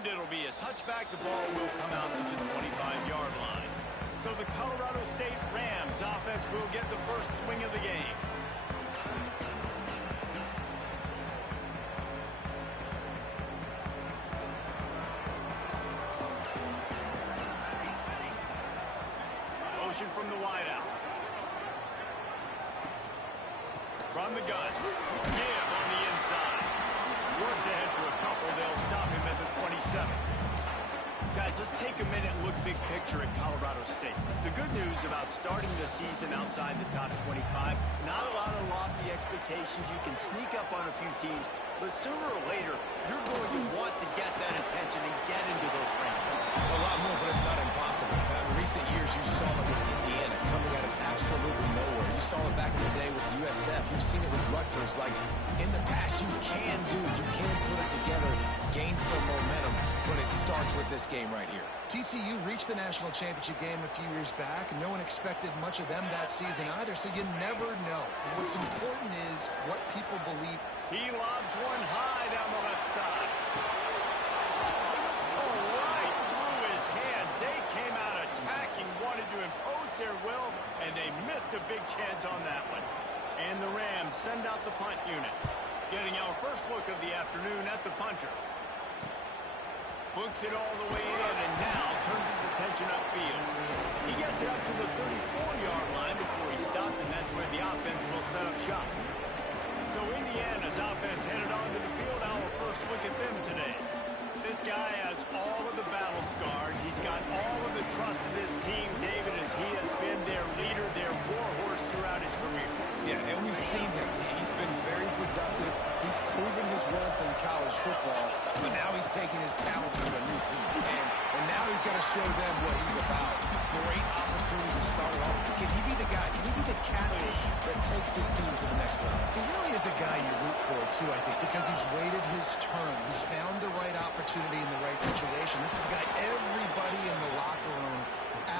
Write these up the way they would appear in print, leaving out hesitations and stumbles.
And it'll be a touchback. The ball will come out to the 25-yard line. So the Colorado State Rams offense will get the first swing of the game. Motion from the wideout. From the gun. Give on the inside. Works ahead for a couple. They'll stop him at the 27. Guys, let's take a minute and look big picture at Colorado State. The good news about starting the season outside the top 25, not a lot of lofty expectations. You can sneak up on a few teams, but sooner or later, you're going to want to get that attention and get into those rankings. A lot more, but it's not impossible. Now, in recent years, you saw it with Indiana coming out of absolutely nowhere. You saw it back in the day with USF. You've seen it with Rutgers. Like, in the past, you can do it. You can put it together, gain some momentum, but it starts with this game right here. TCU reached the national championship game a few years back, and no one expected much of them that season either, so you never know. What's important is what people believe. He lobs one high down the left side. Oh, right through his hands. They came out attacking, wanted to impose their will, and they missed a big chance on that one. And the Rams send out the punt unit. Getting our first look of the afternoon at the punter. Books it all the way in and now turns his attention upfield. He gets it up to the 34-yard line before he stopped, and that's where the offense will set up shop. So Indiana's offense headed onto the field. Our first look at them today. This guy has all of the battle scars. He's got all of the trust of this team, David, as he has been their leader, their warhorse throughout his career. Yeah, and we've seen him. He's been very productive. He's proven his worth in college football, but now he's taking his talent to a new team. And now he's got to show them what he's about. Great opportunity to start off. Can he be the guy? Can he be the catalyst that takes this team to the next level? He really is a guy you root for, too, I think, because he's waited his turn. He's found the right opportunity in the right situation. This is a guy everybody in the locker room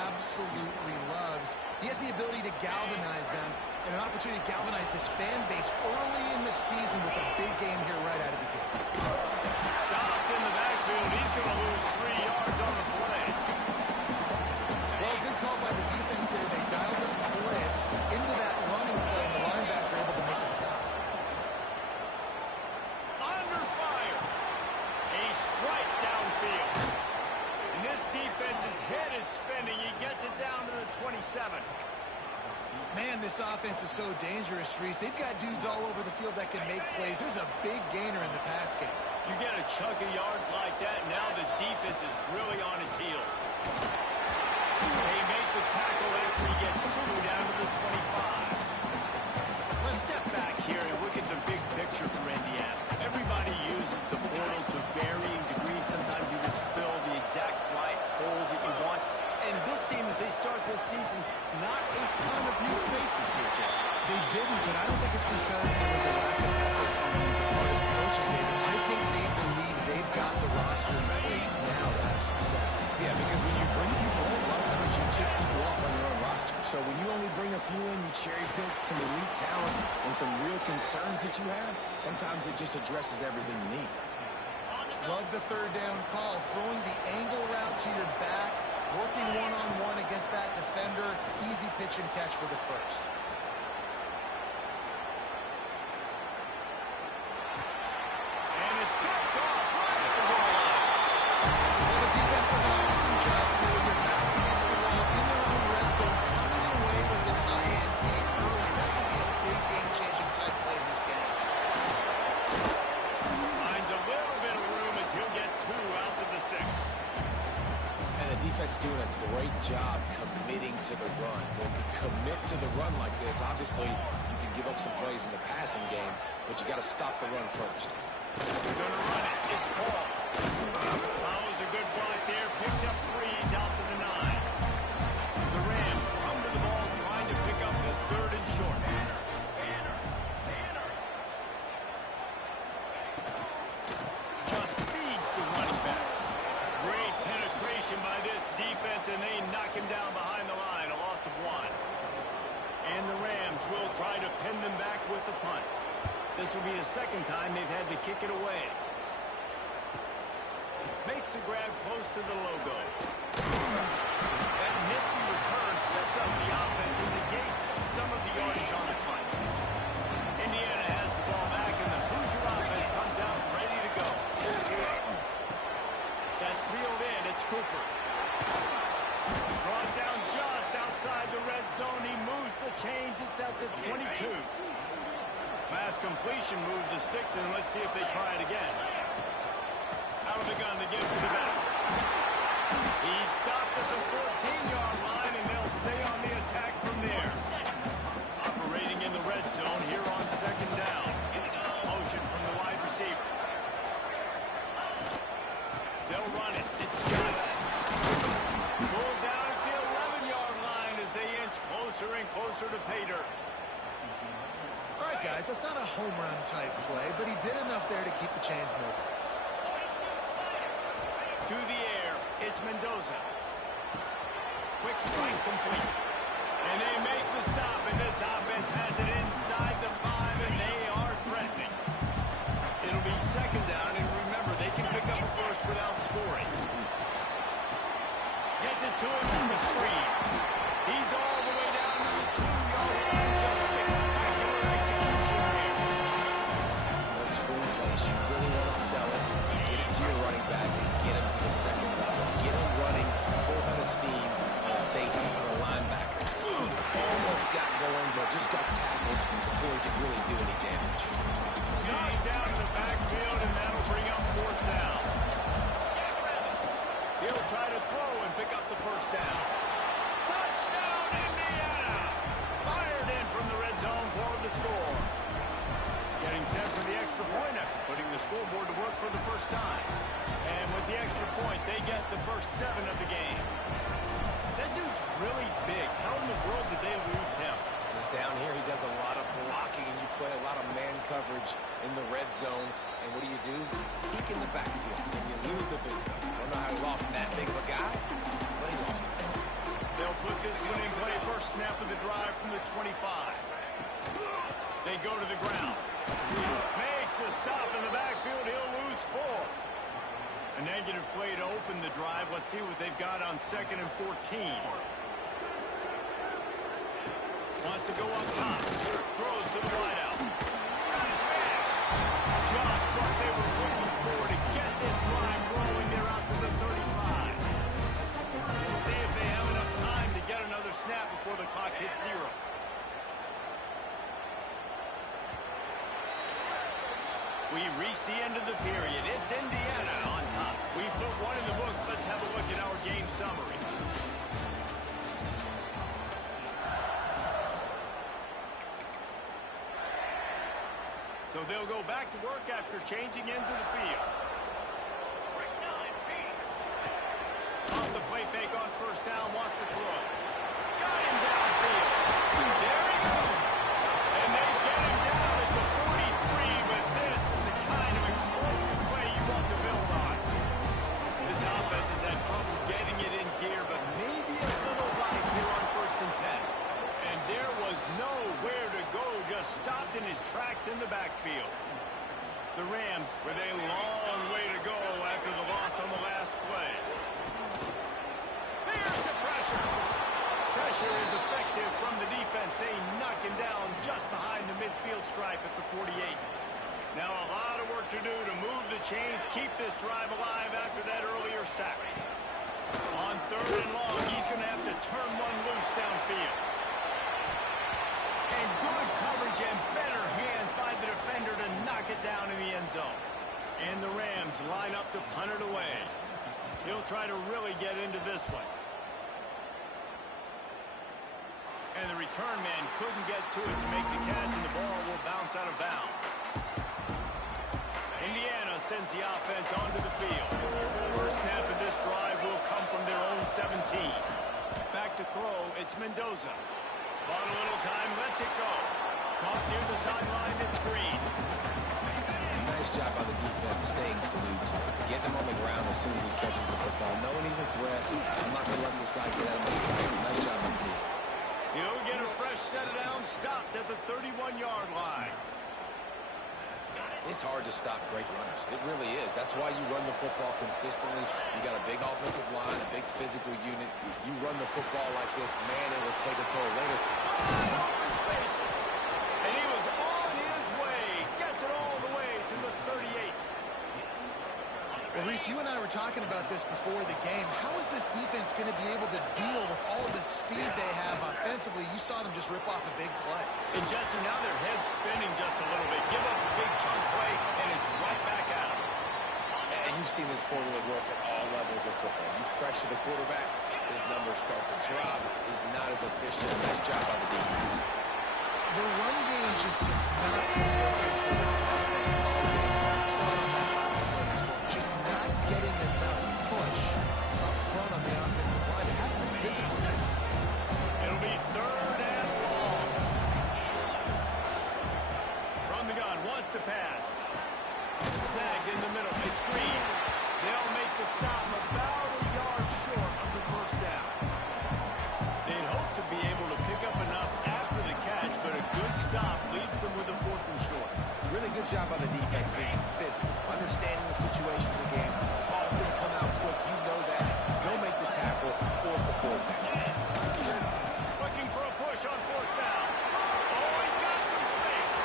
absolutely loves. He has the ability to galvanize them and an opportunity to galvanize this fan base early in the season with a big game here right out of the gate. Stopped in the backfield. He's going to lose 3 yards on the play. Well, good call by the defense there. They dialed up the blitz into that running play, and the linebacker able to make a stop. Under fire. A strike downfield. And this defense's head is spinning. He gets it down to the 27. Man, this offense is so dangerous, Reese. They've got dudes all over the field that can make plays. There's a big gainer in the pass game. You get a chunk of yards like that, now the defense is really on his heels. They make the tackle after he gets 2 down to the 25. Let's step back here and look at the big picture for Indiana. Everybody uses the portal to varying degrees. Sometimes you just fill the exact right hole that you want. And this team, as they start this season, not a ton of new faces here, Jesse. They didn't, but I don't think it's because there was a lack of effort on the part of the coaches, David. I think they believe they've got the roster in place now to have success. Yeah, because when you bring people in, a lot of times you tip people off on your own roster. So when you only bring a few in, you cherry pick some elite talent and some real concerns that you have, sometimes it just addresses everything you need. Love the third down call, throwing the angle route to your back, working one-on-one against that defender. Easy pitch and catch for the first. And it's picked off right at the goal line. Well, the defense does an awesome job here with their backs against the wall in their own red zone, coming away with an INT early. That could be a big game-changing type play in this game. Finds a little bit of room as he'll get 2 out to the 6. And the defense doing a great job committing to the run. When you commit to the run like this, obviously you can give up some plays in the passing game, but you got to stop the run first. They're going to run it. It's Paul. Follows a good block there. Picks up 3. He's out to the 9. The Rams come to the ball trying to pick up this 3rd and short. Just feeds the running back. Great penetration by this defense, and they knock him down behind the line. A loss of 1. And the Rams will try to pin them back with the punt. This will be the second time they've had to kick it away. Makes the grab close to the logo. That nifty return sets up the offense and negates some of the yardage on the punt. Indiana has the ball back, and the Hoosier offense comes out ready to go. That's reeled in. It's Cooper. Brought down just outside the red zone. He moves the chains. It's at the 22. Pass completion moves the sticks, and let's see if they try it again. Out of the gun to get to the back. He's stopped at the 14-yard line, and they'll stay on the attack from there. Operating in the red zone here on second down. Motion from the wide receiver. They'll run it. It's Johnson. Pulled down at the 11-yard line as they inch closer and closer to pay dirt. All right, guys, that's not a home run type play, but he did enough there to keep the chains moving. To the air, it's Mendoza. Quick strike complete. And they make the stop, and this offense has it inside the 5, and they are threatening. It'll be second down, and remember, they can pick up a first without scoring. Gets it to him from the screen. He's all the way down to the 2-yard line. Just spectacular execution there. Those screen plays, you really want to sell it. Get it to your running back and get him to the second level. Get him running full head of steam on a safety or a linebacker. Almost got going, but just got tackled before he could really do any damage. Knocked down in the backfield, and that'll bring up fourth down. He'll try to throw and pick up the first down. Touchdown, Indiana! Fired in from the red zone for the score. Getting set for the extra point after putting the scoreboard to work for the first time. And with the extra point, they get the first 7 of the game. That dude's really big. How in the world did they lose him? Because down here he does a lot of blocking, and you play a lot of man coverage in the red zone. And what do? Peek in the backfield, and you lose the big fella. I don't know how he lost that big of a guy, but he lost him. They'll put this one in play. First snap of the drive from the 25. They go to the ground. Makes a stop in the backfield. He'll lose 4. A negative play to open the drive. Let's see what they've got on 2nd and 14. Wants to go up top. Throws to the wideout. Got his man. Just what they were looking for to get this drive rolling. They're out to the 35. We'll see if they have enough time to get another snap before the clock hits 0. We've reached the end of the period. It's Indiana on top. We've put one in the books. Let's have a look at our game summary. So they'll go back to work after changing into the field. Off the play fake on first down, wants to throw. Got him downfield. There he goes. And they get him down at the 43, but this is the kind of explosive play you want to build on. This offense has had trouble getting it in gear, but maybe a little life here on 1st and 10. And there was nowhere to go, just stopped in his tracks in the backfield. The Rams with a long way to go after the loss on the last play. There's the pressure. Pressure is effective from the defense. They knock him down just behind the midfield stripe at the 48. Now a lot of work to do to move the chains, keep this drive alive after that earlier sack. On 3rd and long, he's going to have to turn one loose downfield. And good coverage and better hands by the defender to knock it down in the end zone. And the Rams line up to punt it away. He'll try to really get into this one. And the return man couldn't get to it to make the catch, and the ball will bounce out of bounds. Indiana sends the offense onto the field. First snap of this drive will come from their own 17. Back to throw, it's Mendoza. Bought a little time, lets it go. Caught near the sideline, it's Green. Nice job by the defense staying glued to him. Getting him on the ground as soon as he catches the football. Knowing he's a threat, I'm not going to let this guy get out of my sights. Nice job by the defense. He'll get a fresh set of downs, stopped at the 31-yard line. It's hard to stop great runners. It really is. That's why you run the football consistently. You got a big offensive line, a big physical unit. You run the football like this, man, it will take a toll later. Wide open spaces. And he was on his way. Gets it all the way to the 38. Well, Reese, you and I were talking about this before the game. How is this defense going to be able to deal with all the speed they have offensively? You saw them just rip off a big play. And Jesse, now their head's spinning just a little bit. Give up a big chunk play, and it's right back out. And you've seen this formula work at all levels of football. You pressure the quarterback, his numbers start to drop. He's not as efficient. Nice job by the defense. The run game just is not working for this offense all game. You saw it on that last play as well. Just not getting enough push up front on the offensive line. It had to be physical. It'll be 3rd and long. From the gun, wants to pass. Snagged in the middle. It's Green. They'll make the stop about a yard short of the first down. They'd hope to be able to pick up enough after the catch, but a good stop leaves them with a 4th and short. Really good job by the defense being physical, understanding the situation in the game. The ball's going to come out quick. You know that. They'll make the tackle, force the 4th down. Looking for a push on 4th down. Oh, he's got some space.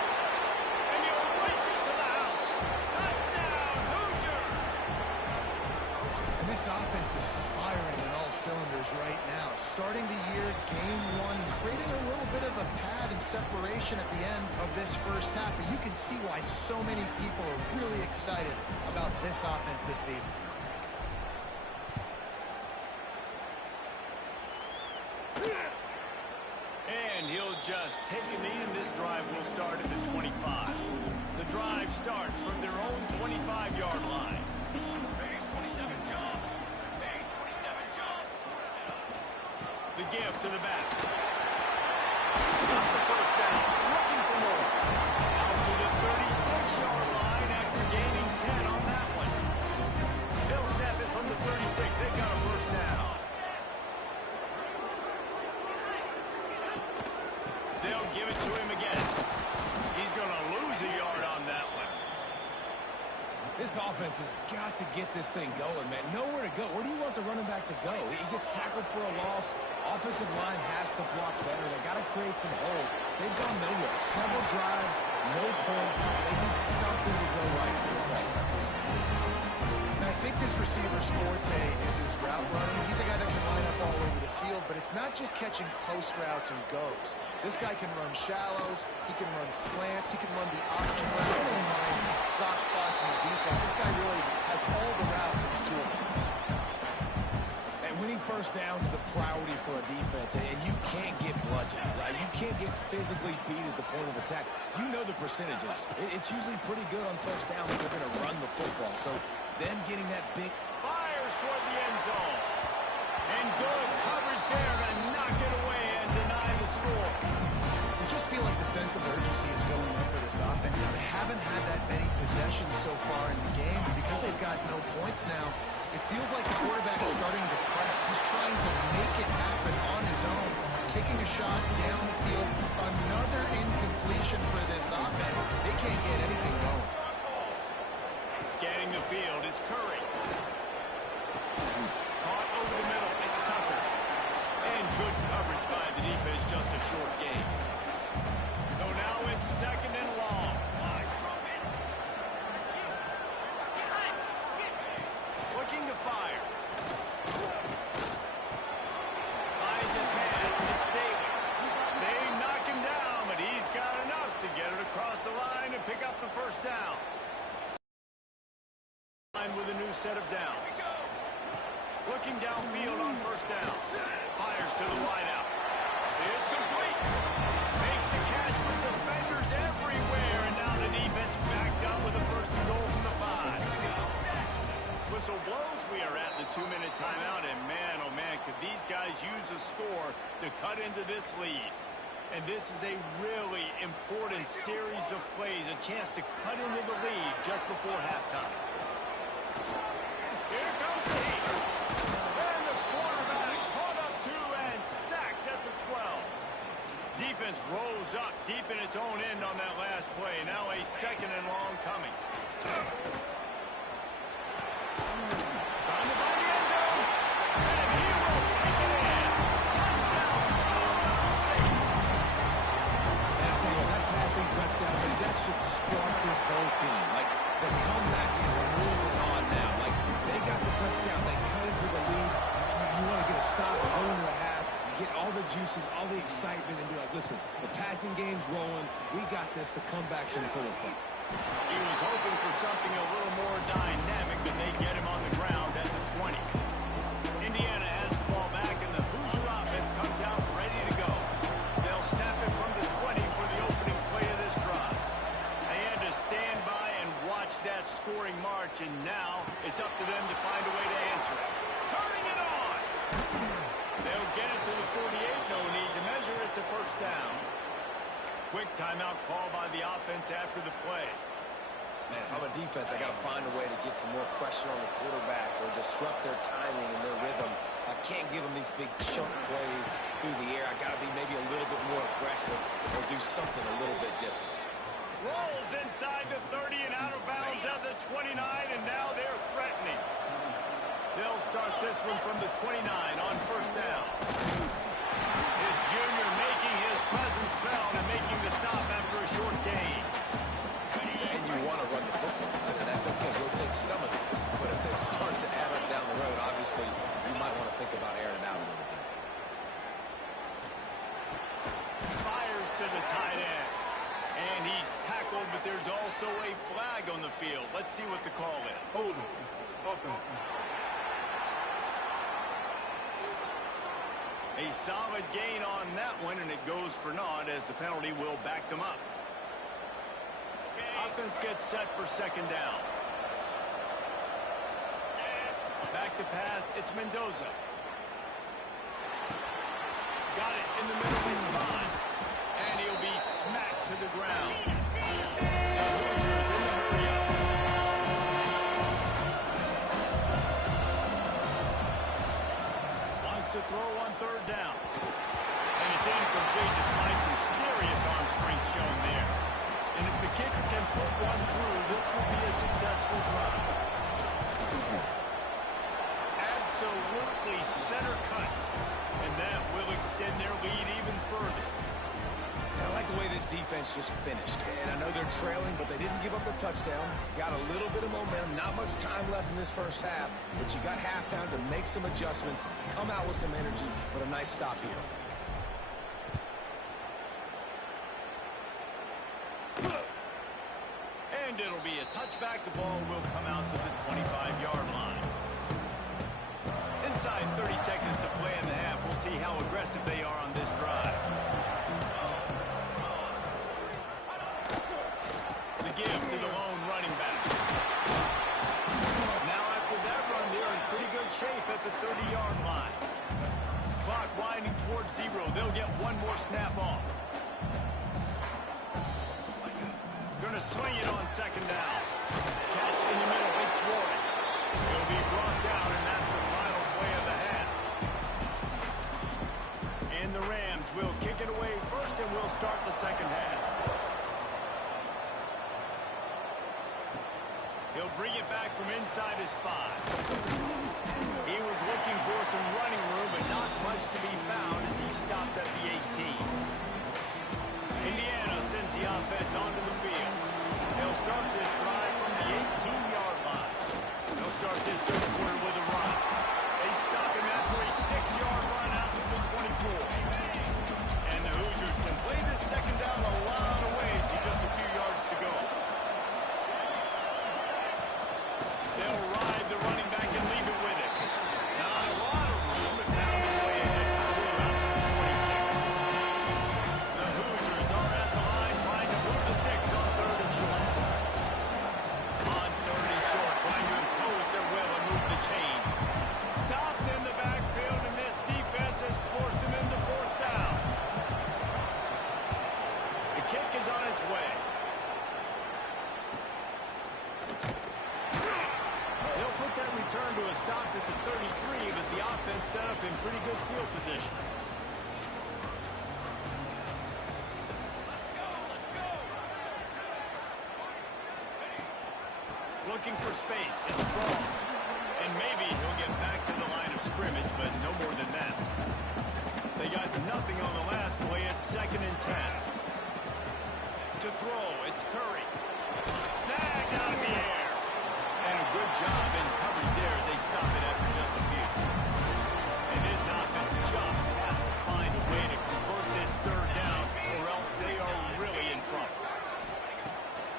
And he'll wish it to the house. Touchdown, Hoosiers! And this offense is firing on all cylinders right now. Starting the year, game 1, creating a little bit of a pad and separation at the end of this first half. But you can see why so many people are really excited about this offense this season. And he'll just take a knee, and this drive will start at the 25. The drive starts from their own 25-yard line. The give to the back. Got the first down. Looking for more. Out to the 36-yard line after gaining 10 on that one. They'll snap it from the 36. They got a first down. They'll give it to him again. He's going to lose a yard on that one. This offense has got to get this thing going, man. Nowhere to go. Where do you want the running back to go? He gets tackled for a loss. Offensive line has to block better. They got to create some holes. They've gone nowhere. Several drives, no points. They need something to go right for this offense. And I think this receiver's forte is his route running. He's a guy that can line up all over the field, but it's not just catching post routes and goes. This guy can run shallows. He can run slants. He can run the option routes and find soft spots in the defense. This guy really has all the routes in his toolbox. And winning first downs is a priority for a defense, and you can't get bludgeoned, right? You can't get physically beat at the point of attack. You know the percentages. It's usually pretty good on first down when they're going to run the football. So them getting that big... Fires toward the end zone. And good coverage there to knock it away and deny the score. You just feel like the sense of urgency is going up for this offense. Now, they haven't had that many possessions so far in the game. Because they've got no points now, it feels like the quarterback's starting to press. He's trying to make it happen on his own, taking a shot down the field. Another incompletion for this offense. They can't get anything going. Scanning the field, it's Curry. Caught over the middle, it's Tucker. And good coverage by the defense, just a short gain. So now it's 2nd and long. Looking to fire. Finds his man, it's Daly. They knock him down, but he's got enough to get it across the line and pick up the first down. With a new set of downs. Looking downfield on first down. Fires to the wideout. It's complete. Makes the catch with defenders everywhere, and now the defense backed up with a 1st and goal from the 5. Whistle blows. We are at the 2-minute timeout, and man, oh man, could these guys use a score to cut into this lead. And this is a really important series of plays, a chance to cut into the lead just before halftime. Here comes the heat. And the quarterback caught up to and sacked at the 12. defense rolls up deep in its own end on that last play. Now a 2nd and long coming. Trying to find the end zone. And he will take it in. Touchdown, Colorado State. And I'll tell you what, that passing touchdown, that should spark this whole team. Like, the comeback is moving on now. Like, they got the touchdown. They cut into the lead. You want to get a stop and go into the half, get all the juices, all the excitement, and be like, listen, the passing game's rolling. We got this. The comeback's in full effect. He was hoping for something a little more dynamic than they get him on the ground at the 20. Indiana has the ball back, and the Hoosier offense comes out ready to go. They'll snap it from the 20 for the opening play of this drive. They had to stand by and watch that scoring march, and now it's up to them to find a way to answer it. Turning it on! They'll get it to the 48. No need to measure. It's a 1st down. Quick timeout call by the offense after the play. Man, if I'm a defense, I got to find a way to get some more pressure on the quarterback or disrupt their timing and their rhythm. I can't give them these big chunk plays through the air. I got to be maybe a little bit more aggressive or do something a little bit different. Rolls inside the 30 and out of bounds at the 29, and now they're threatening. They'll start this one from the 29 on 1st down. His junior making his presence felt and making the stop after a short gain. And you want to run the football, and that's okay. You'll take some of these, but if they start to add up down the road, obviously you might want to think about airing it out a little bit. Fires to the tight end. And he's tackled, but there's also a flag on the field. Let's see what the call is. Hold him. A solid gain on that one, and it goes for naught as the penalty will back them up. Offense gets set for 2nd down. Back to pass, it's Mendoza. Got it in the middle, it's Bond. And he'll be smacked to the ground. The Hoosiers in the hurry-up. Wants to throw on 3rd down. And it's incomplete despite some serious arm strength shown there. And if the kicker can put one through, this will be a successful drive. Absolutely center cut. And that will extend their lead even further. And I like the way this defense just finished. And I know they're trailing, but they didn't give up the touchdown. Got a little bit of momentum. Not much time left in this 1st half, but you got halftime to make some adjustments, come out with some energy, but a nice stop here. And it'll be a touchback. The ball will come out to the 25-yard line. Inside 30 seconds to play in the half. We'll see how aggressive they are on this drive. The give to the lone running back. Now after that run, they're in pretty good shape at the 30-yard line. Clock winding towards 0. They'll get one more snap off. Going to swing it on 2nd down. Catch in the middle. It's Warren. He'll be brought down, and that's the final play of the half. And the Rams will kick it away first, and we'll start the 2nd half. He'll bring it back from inside his 5. He was looking for some running room, but not much to be found as he stopped at the 18. Indiana sends the offense onto the field. They'll start this drive from the 18-yard line. They'll start this 3rd quarter with a run. They stop him after a 6-yard run out to the 24. And the Hoosiers can play this 2nd down a lot of ways with just a few yards to go. They'll ride the running back and leave it with him. Not a lot of room, but found his way ahead for 2 out to the 26. The Hoosiers are at the line trying to move the sticks on 3rd and short. On 3rd and short, trying to impose their will and move the chains. Stopped in the backfield, and this defense has forced him into 4th down. The kick is on its way. They'll put that return to a stop at the 33, but the offense set up in pretty good field position. Looking for space. It's strong. And maybe he'll get back to the line of scrimmage, but no more than that. They got nothing on the last play. It's 2nd and 10. To throw, it's Curry. Snagged out of the air. And a good job in coverage there. They stop it after just a few. And this offense just has to find a way to convert this 3rd down, or else they are really in trouble.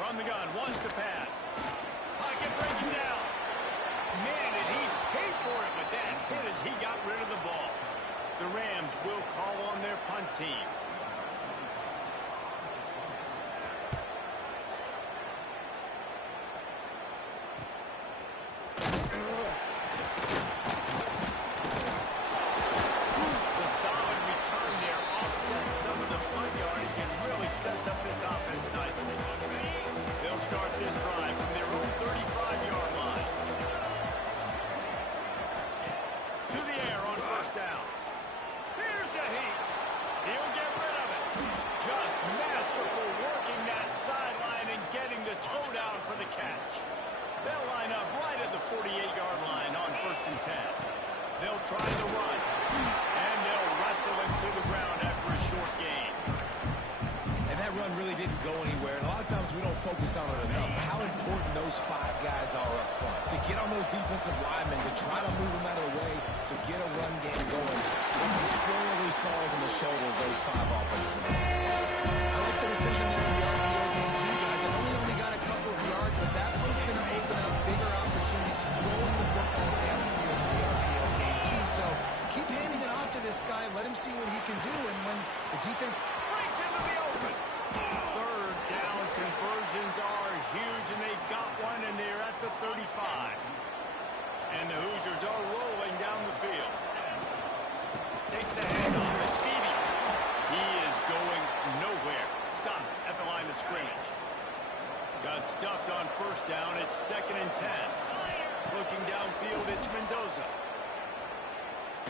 From the gun, wants to pass. Pocket breaking down. Man, did he pay for it with that hit as he got rid of the ball. The Rams will call on their punt team. The solid return there offsets some of the punt yardage and really sets up this offense nicely. They'll start this drive from their own 35-yard line. To the air on 1st down. Here's a heat. He'll get rid of it. Just masterful working that sideline and getting the toe down for the catch. They'll line up right at the 48-yard line on 1st and 10. They'll try the run. And they'll wrestle him to the ground after a short gain. And that run really didn't go anywhere. And a lot of times we don't focus on it enough. How important those 5 guys are up front. To get on those defensive linemen, to try to move them out of the way, to get a run game going. It squarely falls on the shoulder of those 5 offensive linemen. I like the decision there in the RPO game too, guys. I know we only got a couple of yards, but that one's going to open up bigger opportunities throwing the football down the field in the RPO game too. So keep handing it off to this guy. Let him see what he can do. And when the defense Breaks into the open. 3rd down conversions are huge, and they've got one, and they're at the 35. And the Hoosiers are rolling down the field. Takes the handoff. It's Beebe. He is going nowhere. Stop at the line of scrimmage. Got stuffed on 1st down. It's 2nd and 10. Looking downfield, it's Mendoza.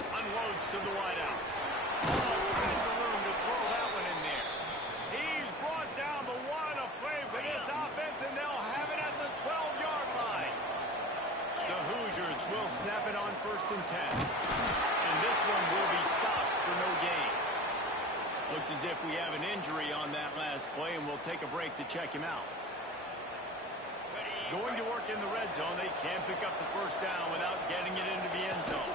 Unloads to the wideout. All kinds of room to throw that one in there. He's brought down the one to play for this offense, and they'll have it at the 12-yard line. The Hoosiers will snap it on 1st and 10. And this one will be stopped for no gain. Looks as if we have an injury on that last play, and we'll take a break to check him out. Going to work in the red zone. They can't pick up the 1st down without getting it into the end zone.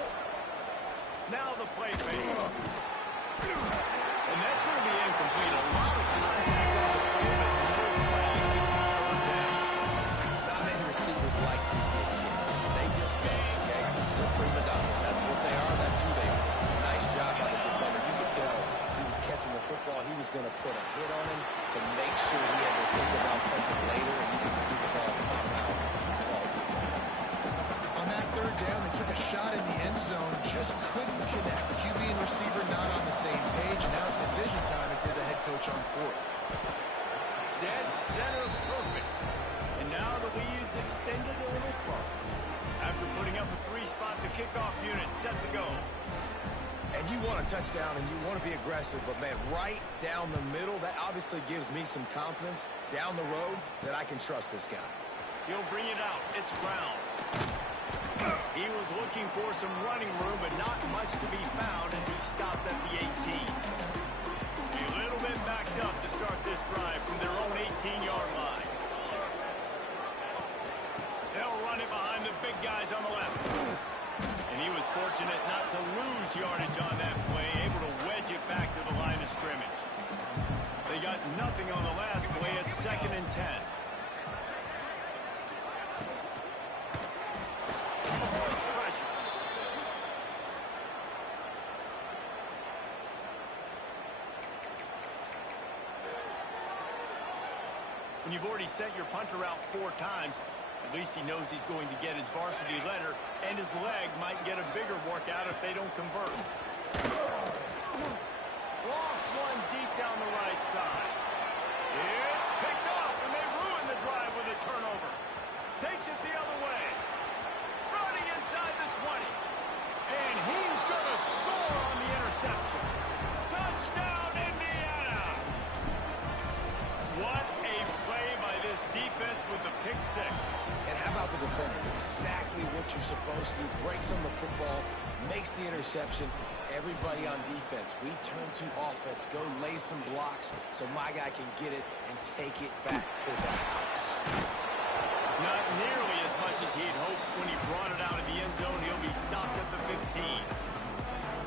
Now the play fake. And that's going to be incomplete. A lot of contact on the play, but no flags and ball on down. Not many receivers like to get hit. They just don't, okay? They're prima donnas. That's what they are. That's who they are. Nice job by the defender. You could tell he was catching the football. He was going to put a hit on him to make sure he had to think about something later, and you could see the ball pop out and fall to the ground. on that 3rd down, they took a shot in the end zone, just couldn't connect. QB and receiver not on the same page, and now it's decision time if you're the head coach on 4th. Dead center perfect. And now the lead is extended a little further. After putting up a 3-spot, the kickoff unit set to go. And you want a touchdown and you want to be aggressive, but man, right down the middle, that obviously gives me some confidence down the road that I can trust this guy. He'll bring it out. It's Brown. He was looking for some running room, but not much to be found as he stopped at the 18. A little bit backed up to start this drive from their own 18-yard line. They'll run it behind the big guys on the left. And he was fortunate not to lose yardage on that play, able to wedge it back to the line of scrimmage. They got nothing on the last play. It's 2nd and 10. Avoids pressure. When you've already sent your punter out 4 times, at least he knows he's going to get his varsity letter, and his leg might get a bigger workout if they don't convert. Lost one deep down the right side. It's picked off, and they ruin the drive with a turnover. Takes it the other way. Running inside the 20. And he's going to score on the interception. Touchdown, Indiana! What a play by this defense with the pick 6. And how about the defender. Exactly what you're supposed to. Breaks on the football, makes the interception. Everybody on defense, we turn to offense. Go lay some blocks so my guy can get it and take it back to the house. Not nearly as much as he'd hoped when he brought it out of the end zone. He'll be stopped at the 15.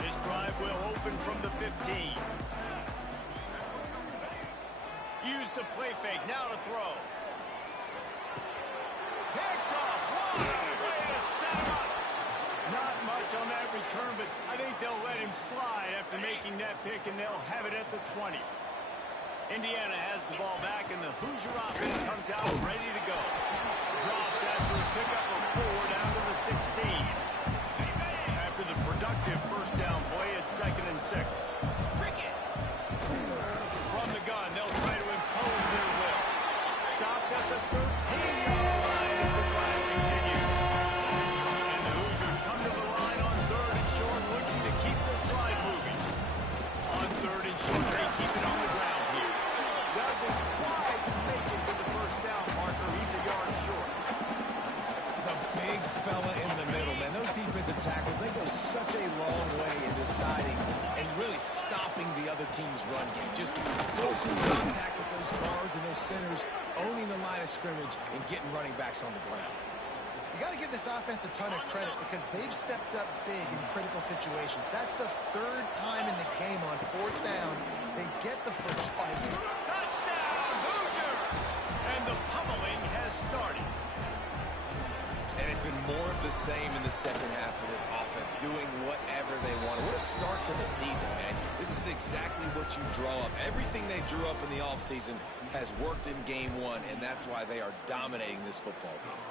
This drive will open from the 15. Use the play fake, now to throw. Picked off, what a way to set him up. Not much on that return, but I think they'll let him slide after making that pick, and they'll have it at the 20. Indiana has the ball back, and the Hoosier offense comes out ready to go. Dropped after a pickup of 4 down to the 16. After the productive first down play, it's 2nd and 6. From the gun, they'll try to impose their will. Stopped at the 13-yard line as the drive continues. And the Hoosiers come to the line on 3rd and short, looking to keep this drive moving. On 3rd and short, they keep it on the ground here. Doesn't quite make it to the first down marker. He's a yard short. The big fella in the middle, man. Those defensive tackles, they go such a long way in deciding and really stopping the other team's run game. Just forcing contact with those guards and those centers, owning the line of scrimmage, and getting running backs on the ground. You got to give this offense a ton of credit because they've stepped up big in critical situations. That's the 3rd time in the game on 4th down. They get the first bite. Touchdown, Hoosiers! And the pummeling has started. And it's been more of the same in the second half for this offense, doing whatever they want. What a start to the season, man. This is exactly what you draw up. Everything they drew up in the offseason has worked in game 1, and that's why they are dominating this football game.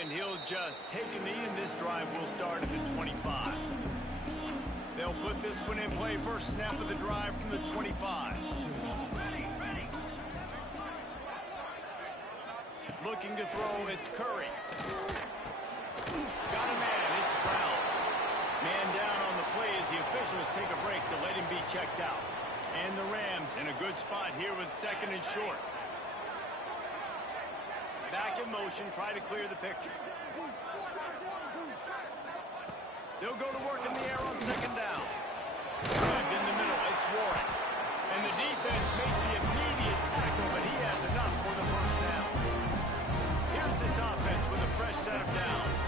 And he'll just take a knee, and this drive will start at the 25. They'll put this one in play. First snap of the drive from the 25. Looking to throw, it's Curry. Got a man, it's Brown. Man down on the play as the officials take a break to let him be checked out. And the Rams in a good spot here with 2nd and short. Back in motion, try to clear the picture. They'll go to work in the air on 2nd down. Grabbed in the middle, it's Warren. And the defense makes the immediate tackle, but he has enough for the first down. Here's this offense with a fresh set of downs.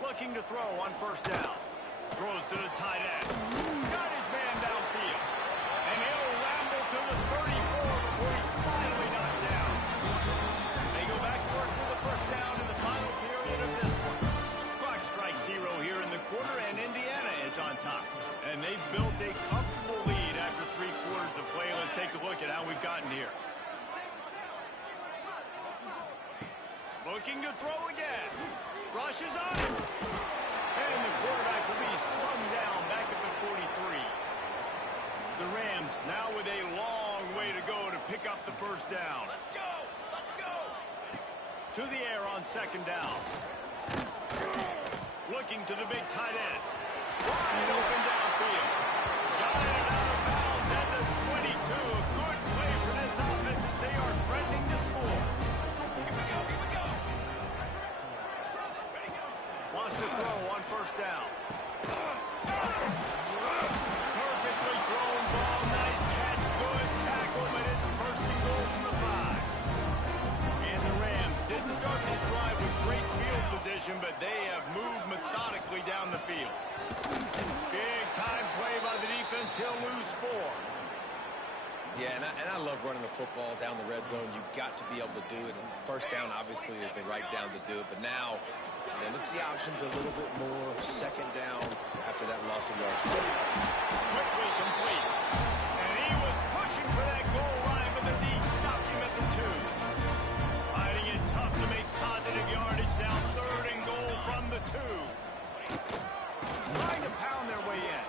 Looking to throw on 1st down. Throws to the tight end. Got his man downfield. And he'll ramble to the 34 before he's finally knocked down. They go back to work for the first down in the final period of this one. Clock strikes 0 here in the quarter, and Indiana is on top. And they've built a comfortable lead after 3 quarters of play. Let's take a look at how we've gotten here. Looking to throw again. Rushes on him. And the quarterback will be slung down back at the 43. The Rams now with a long way to go to pick up the first down. Let's go! Let's go! To the air on 2nd down. Looking to the big tight end. Wide open downfield. Got it out of bounds at the 22. A good play for this offense as they are threatening to score. Here we go, here we go. Wants to throw on 1st down. Perfectly thrown ball. Nice catch. Good tackle, but it's 1st and goal from the 5. And the Rams didn't start this drive with great field position, but they have moved methodically down the field. Big time play by the defense. He'll lose 4. Yeah, and I love running the football down the red zone. You've got to be able to do it. And 1st down, obviously, is the right down to do it. But now, limits the options a little bit more. 2nd down after that loss of yards. Quickly complete. And he was pushing for that goal line, but the D stopped him at the 2. Fighting it tough to make positive yardage now. 3rd and goal from the 2. Trying to pound their way in.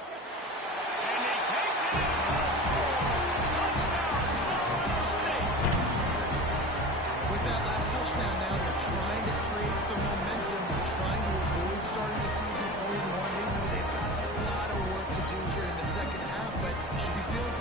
And he takes it in for a score. Touchdown, Colorado State. With that last touchdown now, they're trying to create some momentum. They're trying to avoid starting the season 0-1. They know they've got a lot of work to do here in the second half, but should be feeling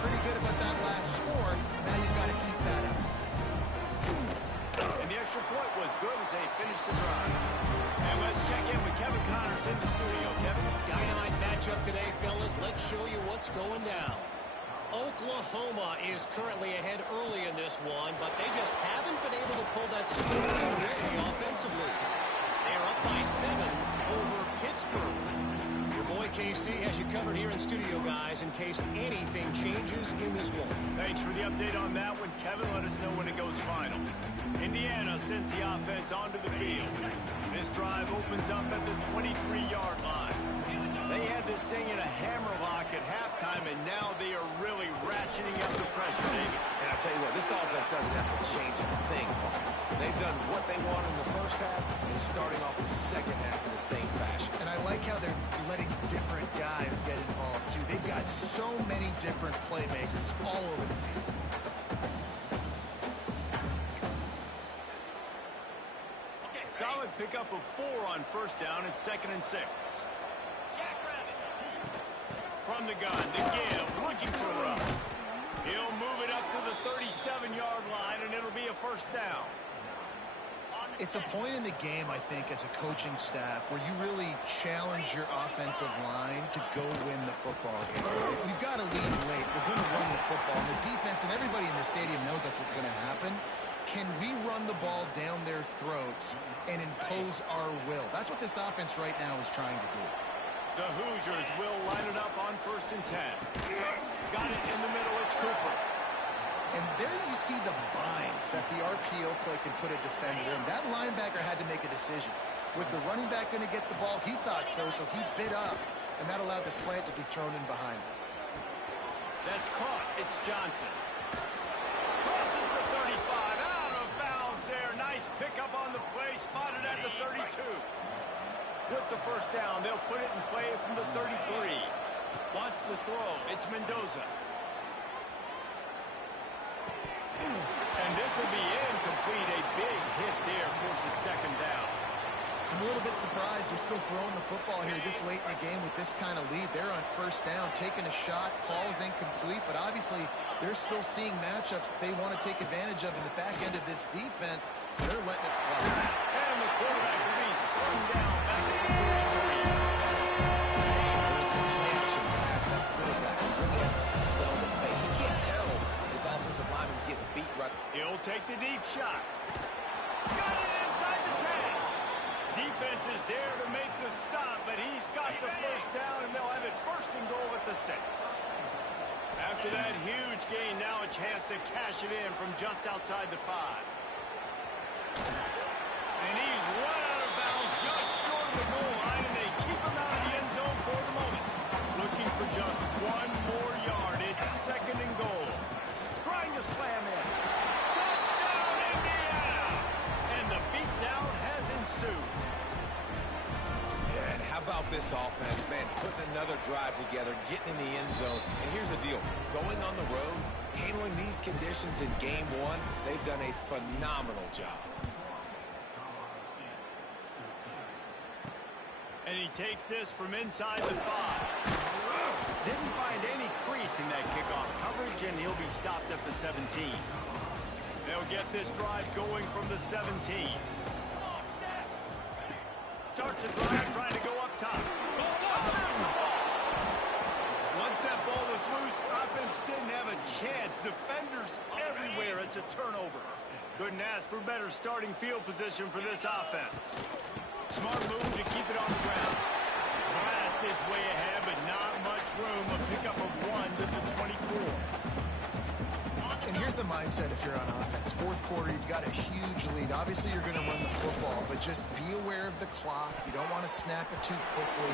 Oklahoma is currently ahead early in this one, but they just haven't been able to pull that score away offensively. They are up by 7 over Pittsburgh. Your boy KC has you covered here in studio, guys, in case anything changes in this one. Thanks for the update on that one, Kevin. Let us know when it goes final. Indiana sends the offense onto the field. This drive opens up at the 23-yard line. They had this thing in a hammerlock at halftime, and now they are really ratcheting up the pressure, David. And I tell you what, this offense doesn't have to change a thing, Paul. They've done what they want in the first half and starting off the second half in the same fashion. And I like how they're letting different guys get involved, too. They've got so many different playmakers all over the field. Solid pickup of 4 on first down and 2nd and 6. From the gun to give, looking for Rupp. He'll move it up to the 37-yard line, and it'll be a first down. It's a point in the game, I think, as a coaching staff where you really challenge your offensive line to go win the football game. We've got to lead late. We're going to run the football. And the defense and everybody in the stadium knows that's what's going to happen. Can we run the ball down their throats and impose our will? That's what this offense right now is trying to do. The Hoosiers will line it up on 1st and 10. Got it in the middle. It's Cooper. And there you see the bind that the RPO play can put a defender in. That linebacker had to make a decision. Was the running back going to get the ball? He thought so, so he bit up, and that allowed the slant to be thrown in behind him. That's caught. It's Johnson. Crosses the 35. Out of bounds there. Nice pickup on the play. Spotted at the 32. With the first down, they'll put it in play from the 33. Wants to throw. It's Mendoza. And this will be incomplete. A big hit there forces 2nd down. I'm a little bit surprised they're still throwing the football here this late in the game with this kind of lead. They're on first down, taking a shot, falls incomplete, but obviously they're still seeing matchups that they want to take advantage of in the back end of this defense, so they're letting it fly. And the quarterback will be slowed down back at the 33. When it's a play-action pass, that quarterback really has to sell the fake. You can't tell his offensive lineman's getting beat right. He'll take the deep shot. Got it inside the 10. Defense is there to make the stop, but he's got the first down, and they'll have it 1st and goal at the 6. After that huge gain, now a chance to cash it in from just outside the 5. And he's run out of bounds just short of the goal line, and they keep him out of the end zone for the moment. Looking for just 1 more yard. It's 2nd and goal. Trying to slam in. Touchdown, Indiana! And the beatdown has ensued. Yeah, and how about this offense, man? Putting another drive together, getting in the end zone. And here's the deal. Going on the road, handling these conditions in game 1, they've done a phenomenal job. And he takes this from inside the 5. Didn't find any crease in that kickoff coverage, and he'll be stopped at the 17. They'll get this drive going from the 17. Starts a drive trying to go up top. Oh, there's the ball. Once that ball was loose, offense didn't have a chance. Defenders everywhere. It's a turnover. Couldn't ask for better starting field position for this offense. Smart move to keep it on the ground. Blast is way ahead, but not much room. A pickup of 1 to the 24. And here's the mindset if you're on offense. 4th quarter, you've got a huge lead. Obviously, you're going to run the football, but just be aware of the clock. You don't want to snap it too quickly.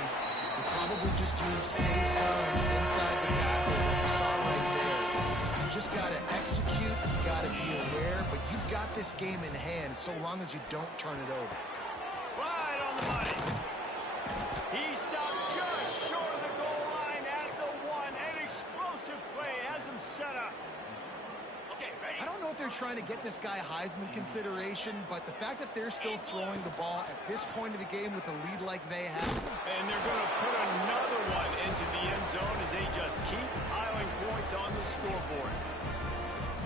You're probably just doing safe runs inside the tackles like you saw right there. You just got to execute. You got to be aware, but you've got this game in hand so long as you don't turn it over. Right on the money. He stopped just short of the goal line at the 1. An explosive play has him set up. I don't know if they're trying to get this guy Heisman consideration, but the fact that they're still throwing the ball at this point of the game with a lead like they have. And they're going to put another one into the end zone as they just keep piling points on the scoreboard.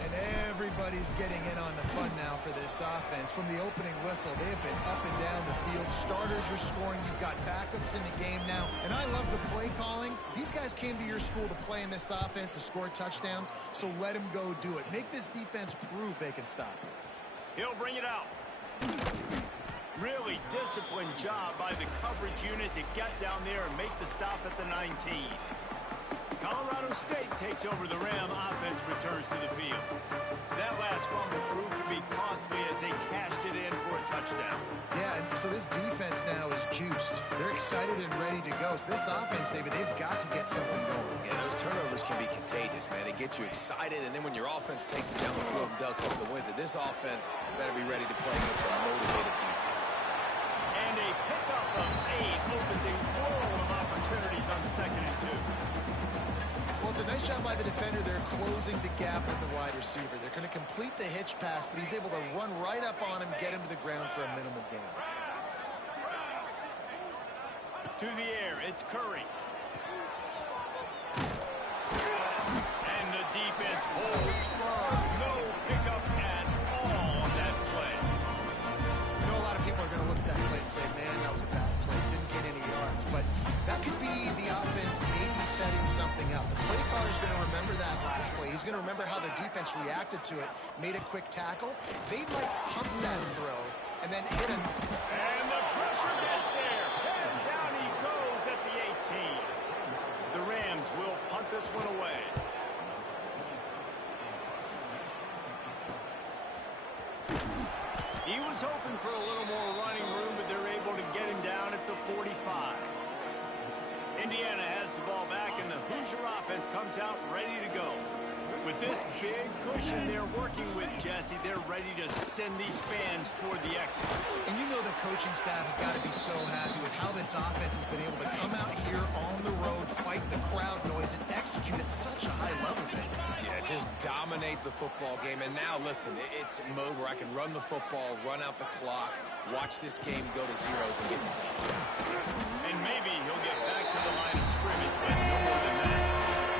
And everybody's getting in on the fun now for this offense. From the opening whistle, they have been up and down the field. Starters are scoring. You've got backups in the game now. And I love the play calling. These guys came to your school to play in this offense to score touchdowns, so let them go do it. Make this defense prove they can stop it. He'll bring it out. Really disciplined job by the coverage unit to get down there and make the stop at the 19. Colorado State takes over the Ram. Offense returns to the field. That last fumble proved to be costly as they cashed it in for a touchdown. Yeah, and so this defense now is juiced. They're excited and ready to go. So this offense, David, they've got to get something going. Yeah, those turnovers can be contagious, man. They get you excited, and then when your offense takes it down the field and does something with it, this offense better be ready to play against a motivated defense. And a pickup of 8 opens a world of opportunities on 2nd and 2. Well, it's a nice job by the defender. They're closing the gap with the wide receiver. They're going to complete the hitch pass, but he's able to run right up on him, get him to the ground for a minimal gain. To the air, it's Curry. And the defense holds firm. No pickup at all on that play. You know, a lot of people are going to look at that play and say, man, that was a bad play. Didn't get any yards. But that could be the offense maybe setting something up. The play caller's going to remember that last play. He's going to remember how the defense reacted to it, made a quick tackle. They might pump that throw and then hit him. And the pressure gets there. And down he goes at the 18. The Rams will punt this one away. He was hoping for a little more running room, but they're able to get him down at the 45. Indiana has the ball back, and the Hoosier offense comes out ready to go. With this big cushion they're working with, Jesse, they're ready to send these fans toward the exits. And you know the coaching staff has got to be so happy with how this offense has been able to come out here on the road, fight the crowd noise, and execute at such a high level. Yeah, just dominate the football game. And now, listen, it's mode where I can run the football, run out the clock, watch this game go to zeros and get the done. And maybe he'll get back to the line of scrimmage, but no more than that.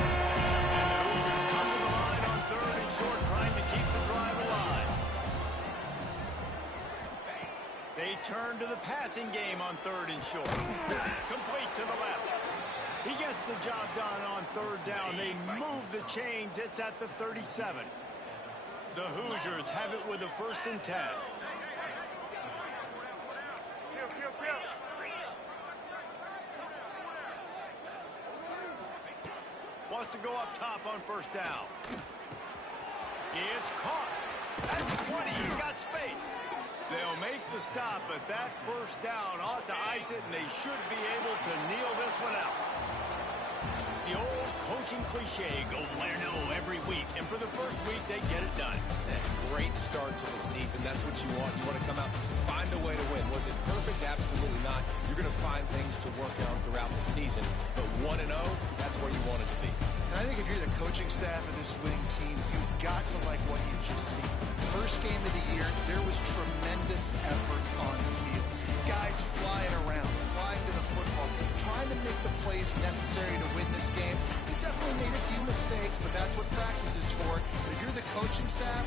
And the Hoosiers come to the line on 3rd and short, trying to keep the drive alive. They turn to the passing game on 3rd and short. Complete to the left. He gets the job done on 3rd down. They move the chains. It's at the 37. The Hoosiers have it with a 1st and 10. Wants to go up top on 1st down. It's caught. That's 20. He's got space. They'll make the stop, but that 1st down ought to ice it, and they should be able to kneel this one out. The old coaching cliche, go win or no every week, and for the 1st week, they get it done. Great start to the season. That's what you want. You want to come out, find a way to win. Was it perfect? Absolutely not. You're going to find things to work on throughout the season, but 1-0, that's where you want it to be. And I think if you're the coaching staff of this winning team, you've got to like what you've just seen. First game of the year, there was tremendous effort on the field. Guys flying around, flying to the football, trying to make the plays necessary to win this game. They definitely made a few mistakes, but that's what practice is for. But if you're the coaching staff,